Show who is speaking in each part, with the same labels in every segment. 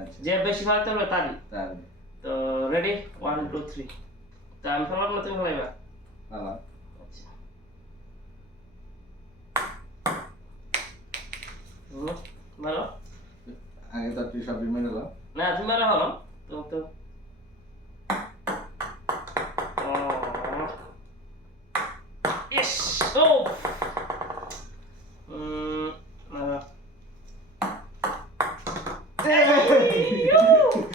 Speaker 1: আচ্ছা। যে
Speaker 2: বেশি ভালো তাহলে তারই তো রেডি ওয়ান টু থ্রি তা আমি ফেলাম না তুমি ফেলাইবা আচ্ছা ভালো
Speaker 1: আগে তো তুই সব মেনে না
Speaker 2: তুমি মেরে তো তো Hey! Brasil!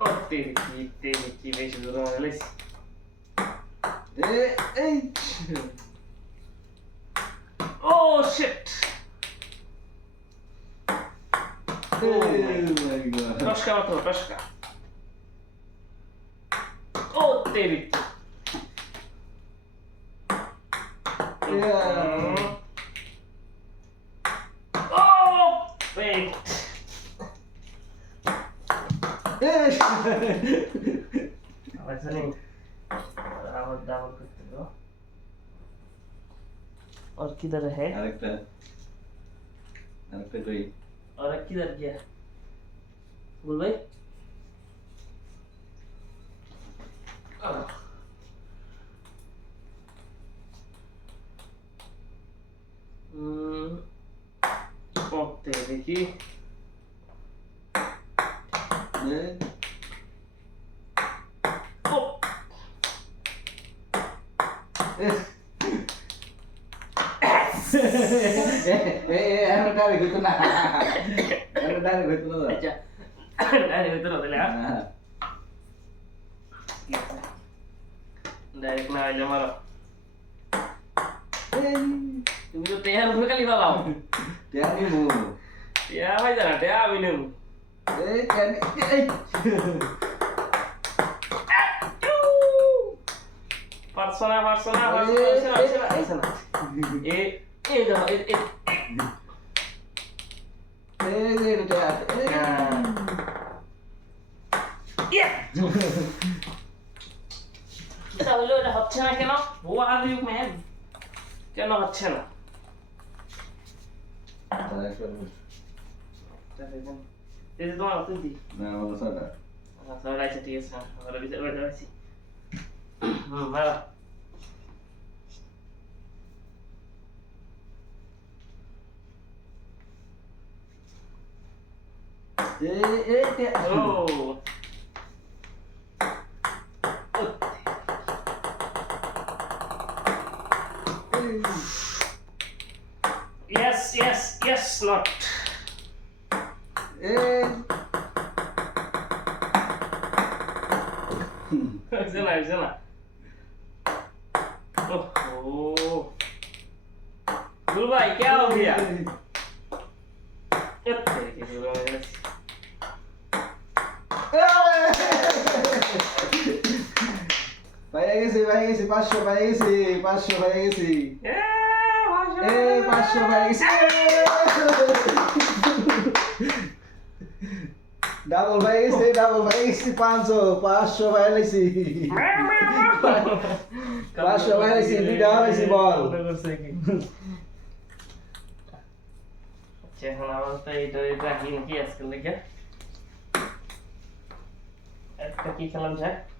Speaker 2: oh, teve que, teve que investidor não é esse. Oh shit! Para os caras, para os caras. Oh, David!
Speaker 1: Yeah.
Speaker 2: Oh, wait! এস আবার চলে আবার ডাবল করতে দাও और किधर है
Speaker 1: আরেকটা আরেকটা কই
Speaker 2: और किधर गया बोल भाई हम्म ओके देखिए Đấy. Oh.
Speaker 1: ಎಂಟಾರು ಗೊತ್ತುನಾ ಎಂಟಾರು ಗೊತ್ತುನದು
Speaker 2: ಎಂಟಾರು ಗೊತ್ತುನದಲ್ಲ ಡೈರೆಕ್ಟ್ ನಾ ಇಲ್ಲ ಮಾರ তুমি তো তেহার উপরে খালি পালাও তেহার নিবো তেহার ভাই জানা তেহার আমি নেবো
Speaker 1: Đấy, chén cái
Speaker 2: Barcelona, Barcelona, Barcelona, Barcelona. Eh, eh, dah, eh, eh.
Speaker 1: Eh, eh, dah.
Speaker 2: Yeah. তাহলে ওটা হচ্ছে না কেন ভুয়া দিক ম্যান কেন হচ্ছে না Desde toda la gente.
Speaker 1: No, no lo sabe.
Speaker 2: No lo sabe, tío. No lo
Speaker 1: Eh, eh,
Speaker 2: oh. oh. Yes, yes, yes, locked. Ei. sei lá, sei lá. Oh, oh. Tudo bem, que é a Alvia?
Speaker 1: Parece, parece, é parece, Pacho, parece. É, Pacho, parece. Double ভাই গেছে ডাবল ভাই গেছে পাঁচশো পাঁচশো ভাই লাইছি পাঁচশো ভাই লাইছি দুইটা লাইছি বল
Speaker 2: আচ্ছা, এখন আমার তো এইটা এটা কি আজকে লেগে একটা কি খেলাম যায়